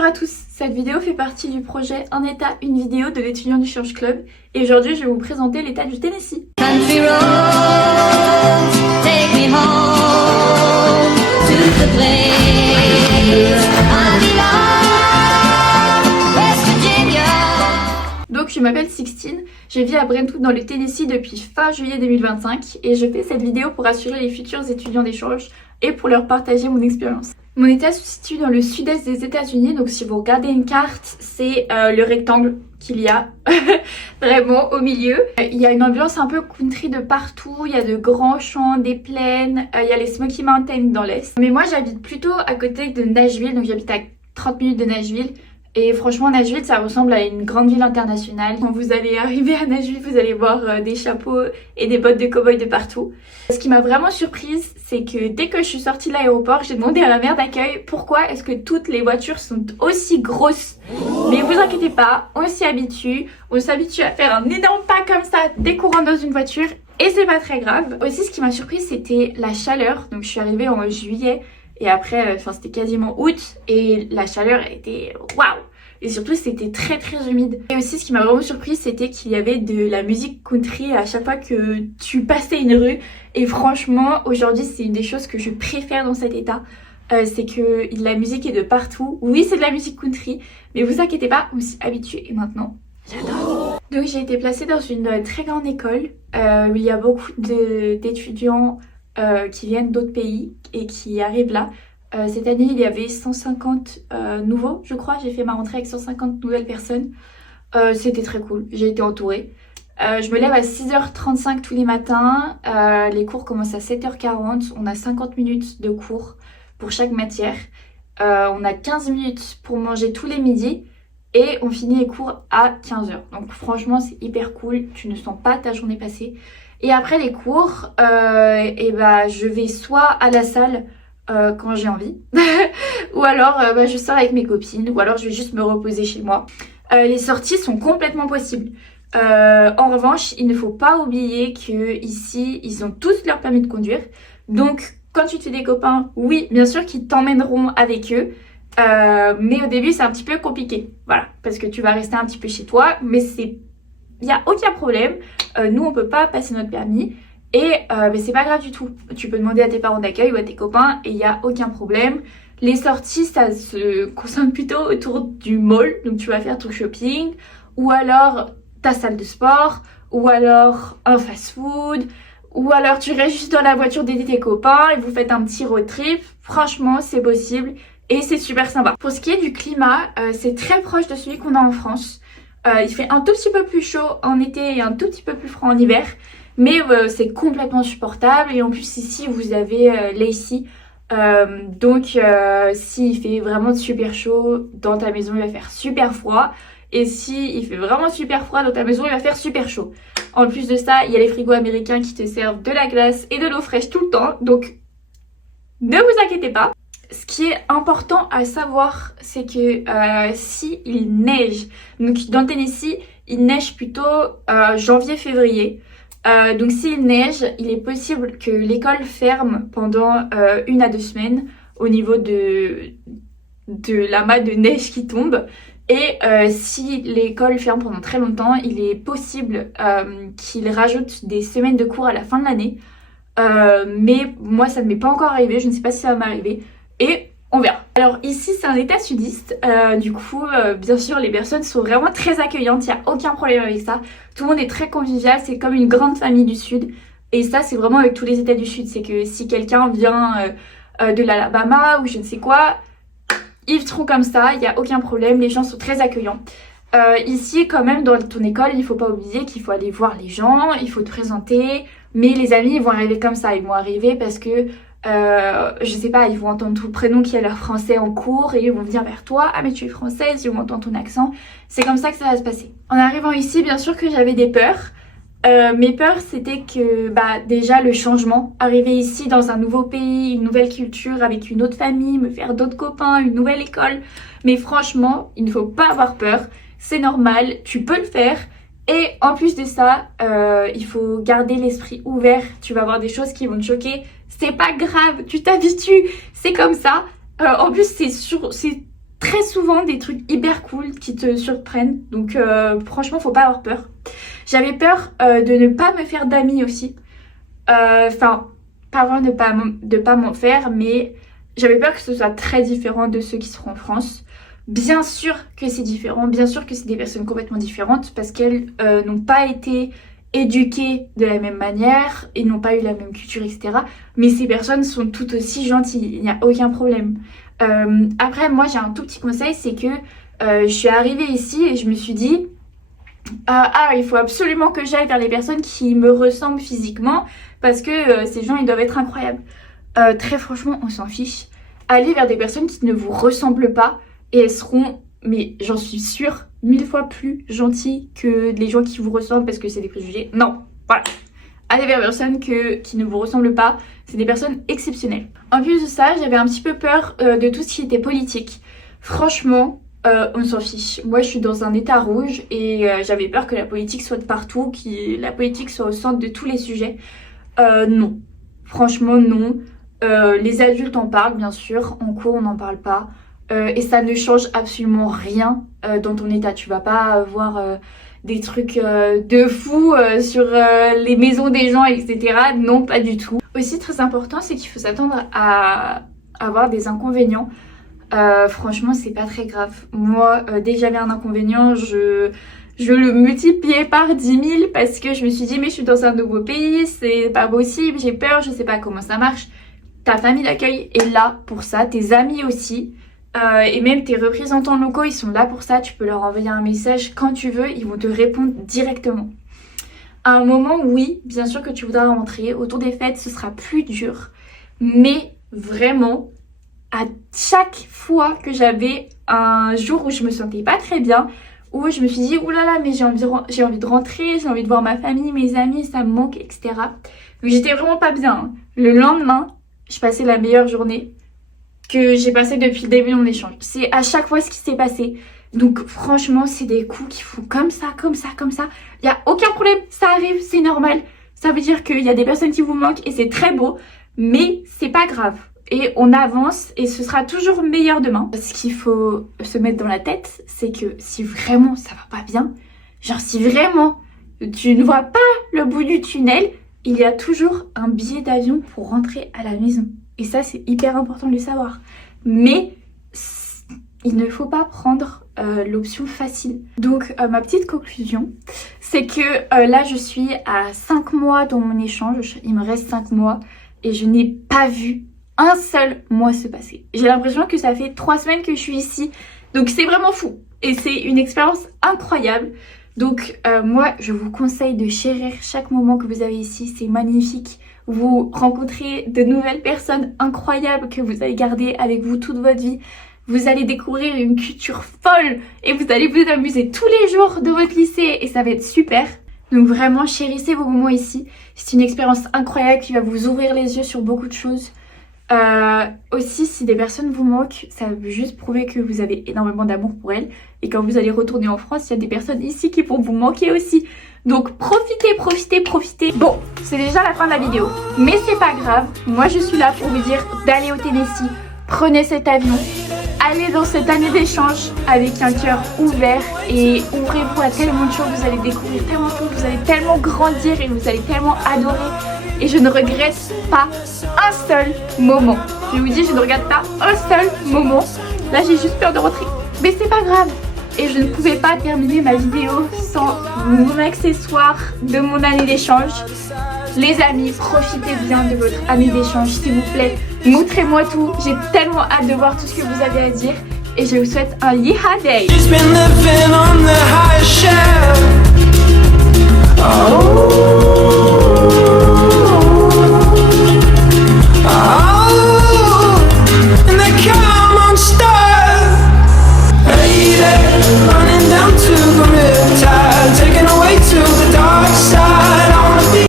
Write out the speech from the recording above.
Bonjour à tous, cette vidéo fait partie du projet Un état, une vidéo de l'étudiant du Change Club et aujourd'hui je vais vous présenter l'état du Tennessee. Country roads, take me home to the place I belong, West Virginia. Donc je m'appelle Sixtine, je vis à Brentwood dans le Tennessee depuis fin juillet 2025 et je fais cette vidéo pour assurer les futurs étudiants d'échange et pour leur partager mon expérience. Mon état se situe dans le sud-est des États-Unis, donc si vous regardez une carte, c'est le rectangle qu'il y a vraiment au milieu. Il y a une ambiance un peu country de partout, il y a de grands champs, des plaines, il y a les Smoky Mountains dans l'est. Mais moi j'habite plutôt à côté de Nashville, donc j'habite à 30 minutes de Nashville. Et franchement, Nashville, ça ressemble à une grande ville internationale. Quand vous allez arriver à Nashville, vous allez voir des chapeaux et des bottes de cow-boy de partout. Ce qui m'a vraiment surprise, c'est que dès que je suis sortie de l'aéroport, j'ai demandé à la mère d'accueil pourquoi est-ce que toutes les voitures sont aussi grosses. Mais vous inquiétez pas, on s'y habitue. On s'habitue à faire un énorme pas comme ça dès qu'on rentre dans une voiture. Et c'est pas très grave. Aussi, ce qui m'a surprise, c'était la chaleur. Donc je suis arrivée en juillet. Et après, c'était quasiment août et la chaleur était waouh! Et surtout, c'était très très humide. Et aussi, ce qui m'a vraiment surpris, c'était qu'il y avait de la musique country à chaque fois que tu passais une rue. Et franchement, aujourd'hui, c'est une des choses que je préfère dans cet état. C'est que la musique est de partout. Oui, c'est de la musique country, mais vous inquiétez pas, on s'y habitue. Et maintenant, j'adore. Donc, j'ai été placée dans une très grande école où il y a beaucoup d'étudiants qui viennent d'autres pays et qui arrivent là. Cette année, il y avait 150 nouveaux, je crois. J'ai fait ma rentrée avec 150 nouvelles personnes. C'était très cool. J'ai été entourée. Je me lève à 6h35 tous les matins. Les cours commencent à 7h40. On a 50 minutes de cours pour chaque matière. On a 15 minutes pour manger tous les midis. Et on finit les cours à 15h. Donc franchement, c'est hyper cool. Tu ne sens pas ta journée passer. Et après les cours, je vais soit à la salle quand j'ai envie, ou alors je sors avec mes copines, ou alors je vais juste me reposer chez moi. Les sorties sont complètement possibles. En revanche, il ne faut pas oublier que ici, ils ont tous leur permis de conduire. Donc, quand tu te fais des copains, oui, bien sûr qu'ils t'emmèneront avec eux. Mais au début, c'est un petit peu compliqué. Voilà, parce que tu vas rester un petit peu chez toi, mais il n'y a aucun problème. Nous, on peut pas passer notre permis. Et c'est pas grave du tout. Tu peux demander à tes parents d'accueil ou à tes copains et il n'y a aucun problème. Les sorties, ça se concentre plutôt autour du mall. Donc tu vas faire ton shopping. Ou alors ta salle de sport. Ou alors un fast-food. Ou alors tu restes juste dans la voiture d'aider tes copains et vous faites un petit road trip. Franchement, c'est possible. Et c'est super sympa. Pour ce qui est du climat, c'est très proche de celui qu'on a en France. Il fait un tout petit peu plus chaud en été et un tout petit peu plus froid en hiver. Mais c'est complètement supportable. Et en plus ici vous avez l'AC. Donc s'il fait vraiment super chaud dans ta maison, il va faire super froid. Et si il fait vraiment super froid dans ta maison, il va faire super chaud. En plus de ça, il y a les frigos américains qui te servent de la glace et de l'eau fraîche tout le temps. Donc ne vous inquiétez pas. Ce qui est important à savoir, c'est que si il neige, donc dans le Tennessee, il neige plutôt janvier-février. Donc s'il neige, il est possible que l'école ferme pendant 1 à 2 semaines au niveau de l'amas de neige qui tombe. Et si l'école ferme pendant très longtemps, il est possible qu'il rajoute des semaines de cours à la fin de l'année. Mais moi, ça ne m'est pas encore arrivé, je ne sais pas si ça va m'arriver. Et on verra. Alors ici, c'est un état sudiste. Du coup, bien sûr, les personnes sont vraiment très accueillantes. Il n'y a aucun problème avec ça. Tout le monde est très convivial. C'est comme une grande famille du sud. Et ça, c'est vraiment avec tous les états du sud. C'est que si quelqu'un vient de l'Alabama ou je ne sais quoi, ils seront comme ça. Il n'y a aucun problème. Les gens sont très accueillants. Ici, quand même, dans ton école, il ne faut pas oublier qu'il faut aller voir les gens. Il faut te présenter. Mais les amis, ils vont arriver comme ça. Ils vont arriver parce que je sais pas, ils vont entendre ton prénom qui a l'air français en cours et ils vont venir vers toi. Ah mais tu es française, ils vont entendre ton accent. C'est comme ça que ça va se passer. En arrivant ici, bien sûr que j'avais des peurs. Mes peurs, c'était que déjà le changement, arriver ici dans un nouveau pays, une nouvelle culture, avec une autre famille, me faire d'autres copains, une nouvelle école. Mais franchement, il ne faut pas avoir peur. C'est normal, tu peux le faire. Et en plus de ça, il faut garder l'esprit ouvert. Tu vas voir des choses qui vont te choquer. C'est pas grave, tu t'habitues. C'est comme ça. En plus, c'est très souvent des trucs hyper cool qui te surprennent. Donc franchement, faut pas avoir peur. J'avais peur de ne pas me faire d'amis aussi. Enfin, pas vraiment de pas m'en faire, mais j'avais peur que ce soit très différent de ceux qui seront en France. Bien sûr que c'est différent, bien sûr que c'est des personnes complètement différentes parce qu'elles n'ont pas été éduquées de la même manière et n'ont pas eu la même culture, etc. Mais ces personnes sont tout aussi gentilles, il n'y a aucun problème. Après, moi j'ai un tout petit conseil, c'est que je suis arrivée ici et je me suis dit il faut absolument que j'aille vers les personnes qui me ressemblent physiquement parce que ces gens ils doivent être incroyables. Très franchement, on s'en fiche. Allez vers des personnes qui ne vous ressemblent pas et elles seront, mais j'en suis sûre, 1000 fois plus gentilles que les gens qui vous ressemblent parce que c'est des préjugés. Non, voilà. Allez vers des personnes qui ne vous ressemblent pas, c'est des personnes exceptionnelles. En plus de ça, j'avais un petit peu peur de tout ce qui était politique. Franchement, on s'en fiche. Moi, je suis dans un état rouge et j'avais peur que la politique soit de partout, que la politique soit au centre de tous les sujets. Non. Franchement, non. Les adultes en parlent, bien sûr. En cours, on n'en parle pas. Et ça ne change absolument rien dans ton état. Tu vas pas voir des trucs de fou sur les maisons des gens, etc. Non, pas du tout. Aussi, très important, c'est qu'il faut s'attendre à avoir des inconvénients. Franchement, c'est pas très grave. Moi, dès que j'avais un inconvénient, je le multipliais par 10 000 parce que je me suis dit, mais je suis dans un nouveau pays, c'est pas possible, j'ai peur, je sais pas comment ça marche. Ta famille d'accueil est là pour ça, tes amis aussi. Et même tes représentants locaux, ils sont là pour ça. Tu peux leur envoyer un message quand tu veux, ils vont te répondre directement. À un moment, oui, bien sûr que tu voudras rentrer. Autour des fêtes, ce sera plus dur. Mais vraiment, à chaque fois que j'avais un jour où je me sentais pas très bien, où je me suis dit, oulala, mais j'ai envie de rentrer, j'ai envie de voir ma famille, mes amis, ça me manque, etc. Mais j'étais vraiment pas bien. Hein. Le lendemain, je passais la meilleure journée que j'ai passé depuis le début de mon échange. C'est à chaque fois ce qui s'est passé. Donc franchement, c'est des coups qui font comme ça, comme ça, comme ça. Il n'y a aucun problème, ça arrive, c'est normal. Ça veut dire qu'il y a des personnes qui vous manquent et c'est très beau, mais c'est pas grave. Et on avance et ce sera toujours meilleur demain. Ce qu'il faut se mettre dans la tête, c'est que si vraiment ça va pas bien, genre si vraiment tu ne vois pas le bout du tunnel, il y a toujours un billet d'avion pour rentrer à la maison. Et ça, c'est hyper important de le savoir. Mais il ne faut pas prendre l'option facile. Donc, ma petite conclusion, c'est que là, je suis à 5 mois dans mon échange. Il me reste 5 mois et je n'ai pas vu un seul mois se passer. J'ai l'impression que ça fait 3 semaines que je suis ici. Donc, c'est vraiment fou. Et c'est une expérience incroyable. Donc, moi, je vous conseille de chérir chaque moment que vous avez ici. C'est magnifique. Vous rencontrez de nouvelles personnes incroyables que vous allez garder avec vous toute votre vie. Vous allez découvrir une culture folle et vous allez vous amuser tous les jours de votre lycée et ça va être super. Donc vraiment, chérissez vos moments ici. C'est une expérience incroyable qui va vous ouvrir les yeux sur beaucoup de choses. Aussi, si des personnes vous manquent, ça veut juste prouver que vous avez énormément d'amour pour elles. Et quand vous allez retourner en France, il y a des personnes ici qui vont vous manquer aussi. Donc profitez, profitez, profitez. Bon, c'est déjà la fin de la vidéo. Mais c'est pas grave. Moi, je suis là pour vous dire d'aller au Tennessee. Prenez cet avion. Allez dans cette année d'échange avec un cœur ouvert. Et ouvrez-vous à tellement de choses. Vous allez découvrir tellement de choses. Vous allez tellement grandir et vous allez tellement adorer. Et je ne regrette pas un seul moment. Je vous dis, je ne regrette pas un seul moment. Là, j'ai juste peur de rentrer. Mais c'est pas grave. Et je ne pouvais pas terminer ma vidéo sans mon accessoire de mon année d'échange. Les amis, profitez bien de votre année d'échange, s'il vous plaît. Montrez-moi tout. J'ai tellement hâte de voir tout ce que vous avez à dire. Et je vous souhaite un Yeeha Day. Oh.